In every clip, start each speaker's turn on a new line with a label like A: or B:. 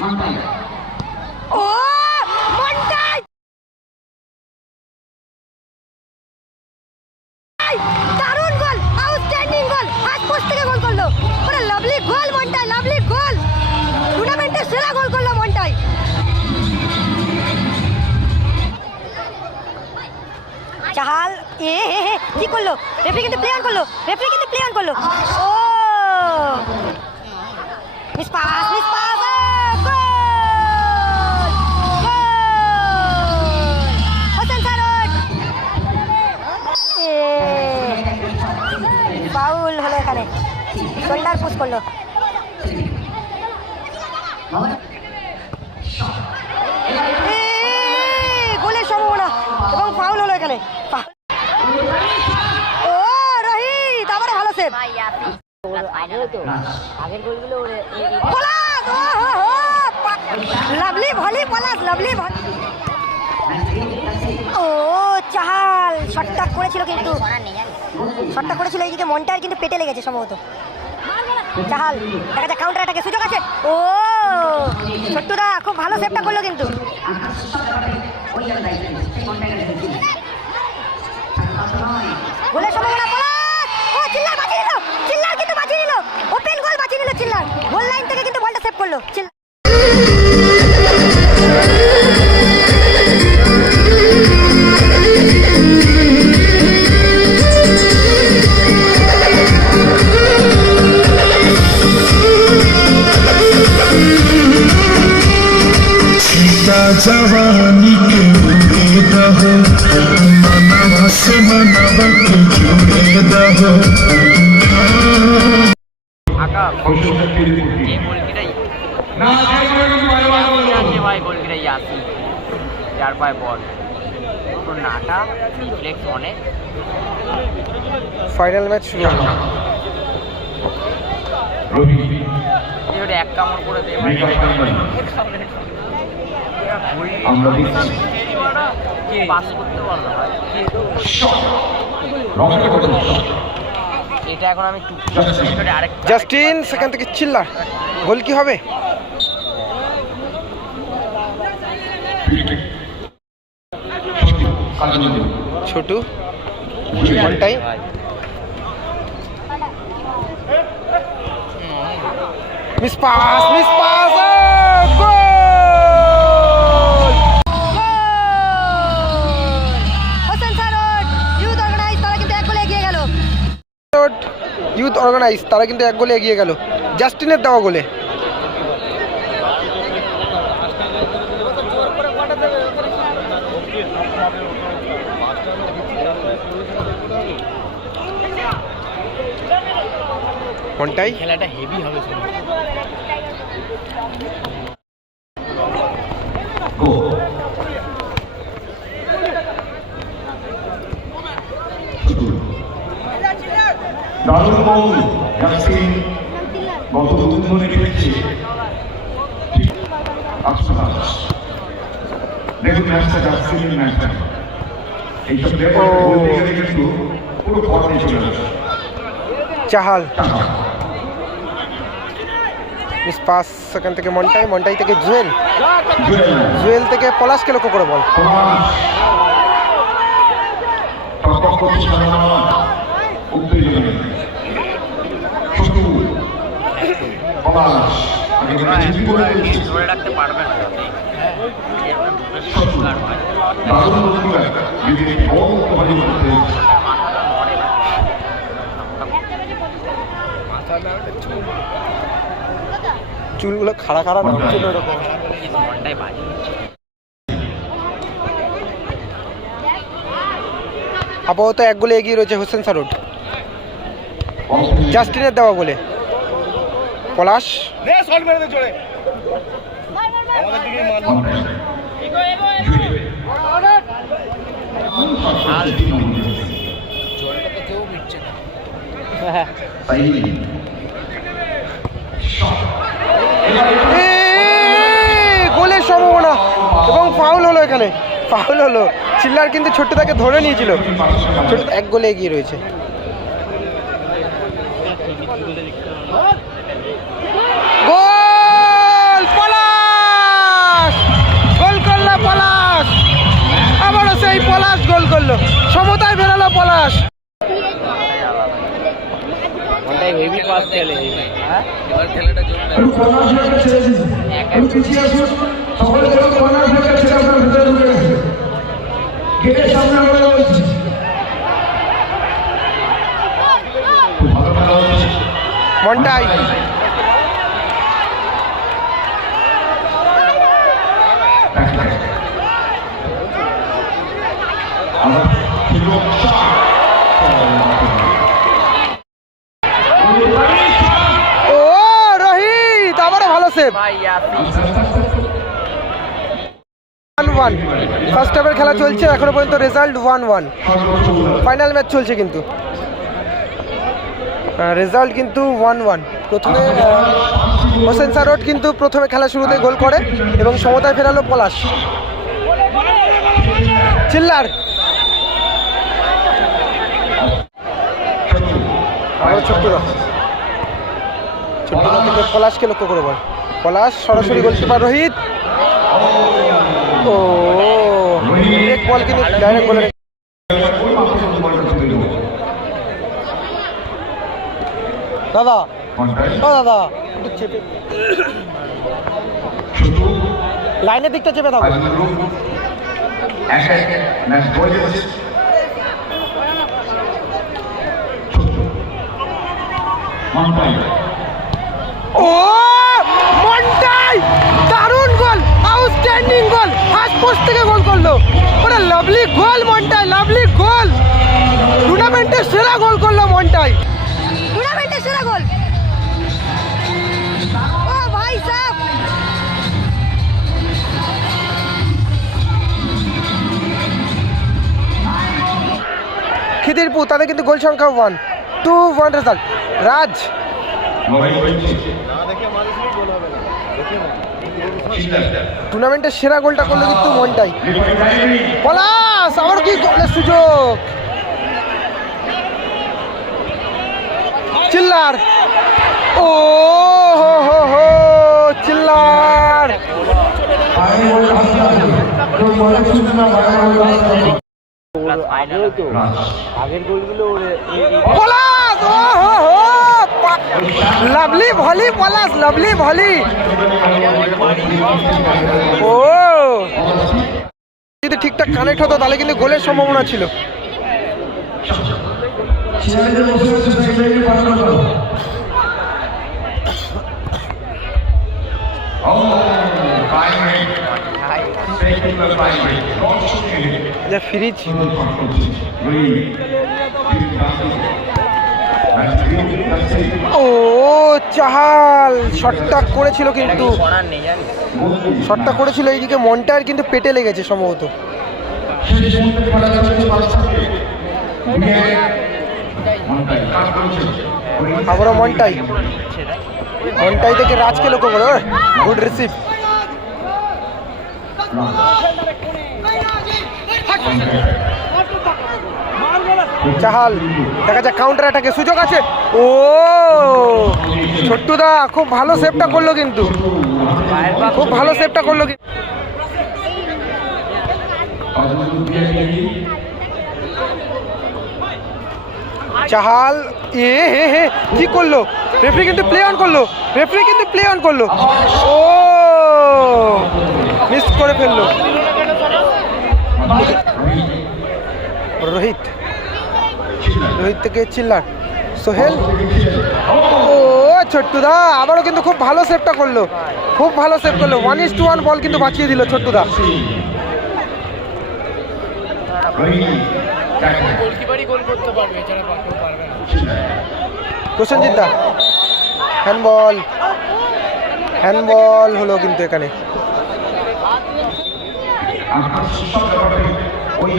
A: ও মন্টাই দারুণ গোল কি করল? রেফারি কিন্তু প্লে অন করল। রেফারি কিন্তু প্লে শোল্ডার পুশ করল। গোলের সম্ভাবনা, এবং ফাউল হলো এখানে। ও, রোহিত, আবারও ভালো save lovely volley Palash lovely ও, চাহাল শটটা করেছিল কিন্তু শটটা করেছিল এইদিকে মনটার কিন্তু পেটে লেগেছে সম্ভবত। চাহাল দেখা যাক কাউন্টার অ্যাটাকে সুযোগ আছে। ও, ছোট্টুদা, খুব ভালো সেভটা করল কিন্তু। গোলের সম্ভাবনা ও, চিল্লার বাঁচিয়ে নিল, চিল্লার কিন্তু বাঁচিয়ে নিল। ওপেন গোল বাঁচিয়ে নিল চিল্লার। গোল লাইন থেকে কিন্তু বলটা সেভ করল। চিল্লার
B: जवानी के उड़े दहो मनवा से मनवा के जुड़े दहो
C: আকাশ এই গোলকিটাই আছে ভাই গোলকিটাই আসি চার পায়ে বল তোর নাটা রিফ্লেক্স অনেক
D: ফাইনাল ম্যাচ শুরু হলো
C: এই ওটা এক কামড় করে দে ভাই
B: আমরা
D: জাস্টিন সেখান থেকে চিল্লা। গোল কি হবে? ছোটু কোনটাই miss pass
A: miss pass youth organise তারা কিন্তু এক গোলে এগিয়ে গেল।
D: জাস্টিনের দেওয়া গোলে। কোনটাই?
C: খেলাটা হেভি হবে শুধু
B: দারুণ গত দুদিন ধরে খেলছে দেখুন ম্যাচটা যাচ্ছে ম্যাচটা এইসব বলতে গেলে কিন্তু পুরো পথে চলে যাচ্ছে।
D: চাহাল। মিস পাস সেখান থেকে মন্টাই মন্টাই থেকে জুয়েল। জুয়েল। থেকে পলাশকে লক্ষ্য করে বল?
C: ধরে রাখতে পারবে না। হয়
D: চুলগুলো খাড়া খাড়া না আপাতত এক গোলে এগিয়ে রয়েছে হোসেন সারুট জাস্টিনের দেওয়া গোলে। পলাশ। গোলের সম্ভাবনা। এবং ফাউল হলো এখানে। ফাউল হলো। চিল্লার কিন্তু ছোট্ট তাকে ধরে নিয়েছিল। ছোট্ট এক গোলে এগিয়ে রয়েছে।
B: একটু কর্নার ফ্ল্যাগটা ছেড়ে দিন একটু পিছিয়ে আসুন সকলে দেখুন কর্নার ফ্ল্যাগটা ছেড়ে আপনার ভিতরে ঢুকে গেছে। গেটের সামনে
D: মন্টাই।
B: আমরা
D: ফার্স্ট হাফের খেলা চলছে, এখনও পর্যন্ত result one one final match চলছে কিন্তু। রেজাল্ট কিন্তু ওয়ান ওয়ান প্রথমে হোসেন সারোট কিন্তু প্রথমে খেলা শুরুতে গোল করে এবং সমতায় ফেরালো পলাশ। চিল্লার। পলাশকে লক্ষ্য করে বল। পলাশ সরাসরি গোলকিপার রোহিত। ও দাদা ও দাদা লাইনের দিকটা চেপে থাকো ও! মন্টাই দারুণ goal outstanding goal first post থেকে গোল করল। ওটা লাভলি গোল মন্টাই লাভলি গোল। টুর্নামেন্টের সেরা গোল করল মন্টাই
A: টুর্নামেন্টের সেরা গোল। ও ভাই সাহেব।
D: খিদিরপুর তাদের কিন্তু গোল সংখ্যা one two one result Raj. টুর্নামেন্টের সেরা গোলটা করল কিন্তু মন্টাই। পলাশ আবার কি গোলের সুযোগ? চিল্লার। ও হো হো হো চিল্লার।
C: ফাইনাল
D: পলাশ ও হো হো। Lovely volley Palash lovely volley ও! যদি ঠিকঠাক কানেক্ট হতো তাহলে কিন্তু গোলের সম্ভাবনা ছিল। ফ্রিজ। ও, চাহাল। শটটা করেছিল কিন্তু। শটটা করেছিল এইদিকে মনটার, কিন্তু পেটে লেগেছে সম্ভবত। আবারও মনটাই। মনটাই থেকে রাজকে লক্ষ্য করো গুড রিসিভ চাহাল। দেখা যাক কাউন্টার অ্যাটাকে সুযোগ আছে। ও, ছোট্টুদা, খুব ভালো সেভটা করল কিন্তু। খুব ভালো সেভটা করল কিন্তু। চাহাল, এ, হে হে, কি করল? রেফারি কিন্তু প্লে অন করল। রেফারি কিন্তু প্লে অন করল। ও মিস করে ফেলল। রোহিত রোহিত থেকে চিল্লার সোহেল? ও ছোট্টুদা আবারও কিন্তু খুব ভালো সেভটা করল। খুব ভালো সেভ করল। One is two one ball কিন্তু বাঁচিয়ে দিল ছোট্টুদা।
E: গোলকিপারই গোল করতে পারবে এছাড়া কেউ পারবে না।
D: প্রসেনজিৎ দা হ্যান্ডবল হ্যান্ডবল হলো কিন্তু এখানে।
B: ওই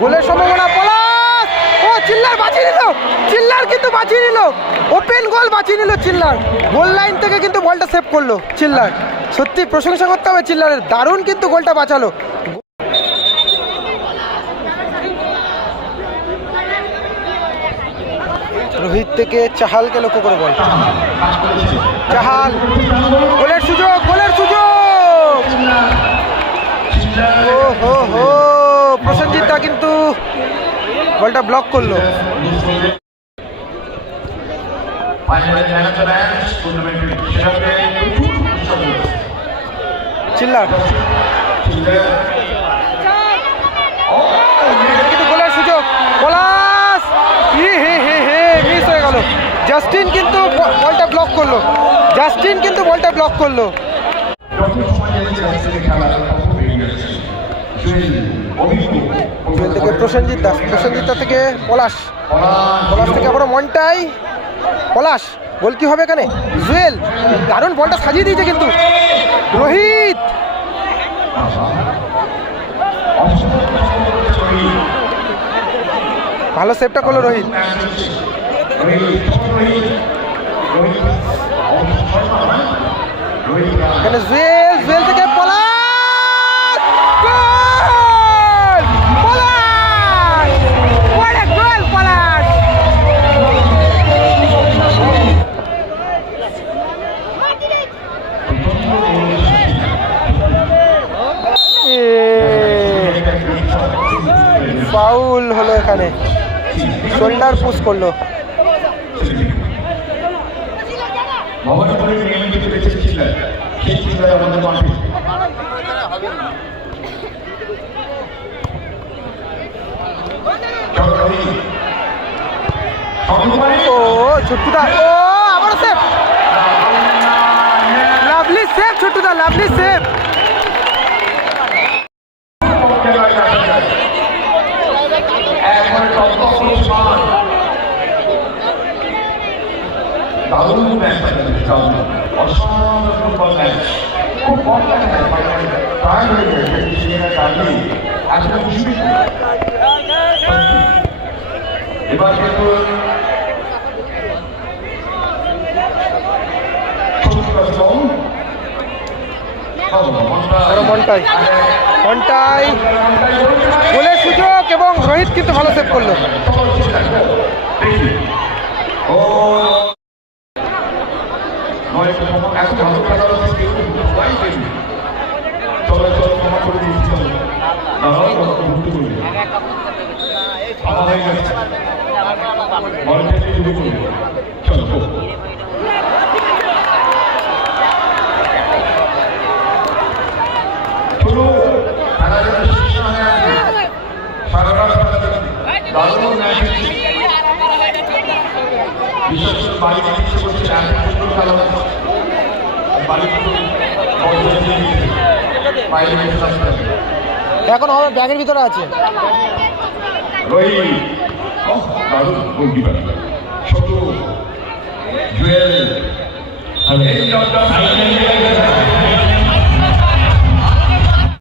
D: গোলের সম্ভাবনা, পলাশ! ও, চিল্লার বাঁচিয়ে নিল। চিল্লার কিন্তু বাঁচিয়ে নিল। ওপেন গোল বাঁচিয়ে নিল চিল্লার। গোল লাইন থেকে কিন্তু বলটা সেভ করল চিল্লার। সত্যি প্রশংসা করতে হবে চিল্লারের। দারুণ কিন্তু গোলটা বাঁচালো। রোহিত থেকে চাহালকে লক্ষ্য করে বল। চাহাল বলটা ব্লক করল। চিল্লার। কিন্তু পলাশ হি, হে হয়ে জাস্টিন কিন্তু বলটা ব্লক করল। জাস্টিন কিন্তু বলটা ব্লক করল।
B: থেকে
D: প্রসেনজিৎ দাস, প্রসেনজিৎ থেকে পলাশ। পলাশ থেকে আবার মনটাই পলাশ। বল কি হবে এখানে? জুয়েল, দারুণ বলটা সাজিয়ে দিয়েছে কিন্তু। রোহিত! ভালো সেভটা করল রোহিত। এখানে জুয়েল জুয়েল থেকে ফাউল হলো এখানে। শোল্ডার পুশ করল। ও, ছোট্টুদা, ও আবার সেভ লাভলি সেফ ছোট্টুদা লাভলি সেভ
B: খেলায় দেখা যায় একবারে টপ সমান দারুণ দারুণ অসাধারণ ফুটবল ম্যাচ খুব কম প্রায় হয়ে যায় সেখানে দাঁড়িয়ে আসলে খুশি এবার কিন্তু
D: গোলের সুযোগ এবং রোহিত কিন্তু ভালো সেভ করল।
B: ও নয় এত ভালো হচ্ছে কেউ সবাই পেলি চলে চলে ক্ষমা করে দিচ্ছি দাঁড়াও ভর্তি করবে আমার হয়ে গেছে চলো go. শুরু খেলা যেন শেষ না হয়ে আসে সারা রাত খেলা দেখছি দারুণ ম্যাচ হচ্ছে বিশেষ করে বাড়িতে করছে বাড়িতে বাইরে
D: এখন আমার ব্যাগের ভিতরে আছে।
B: ওহ, দারুণ গোলকিপার। ছোট জুয়েল এই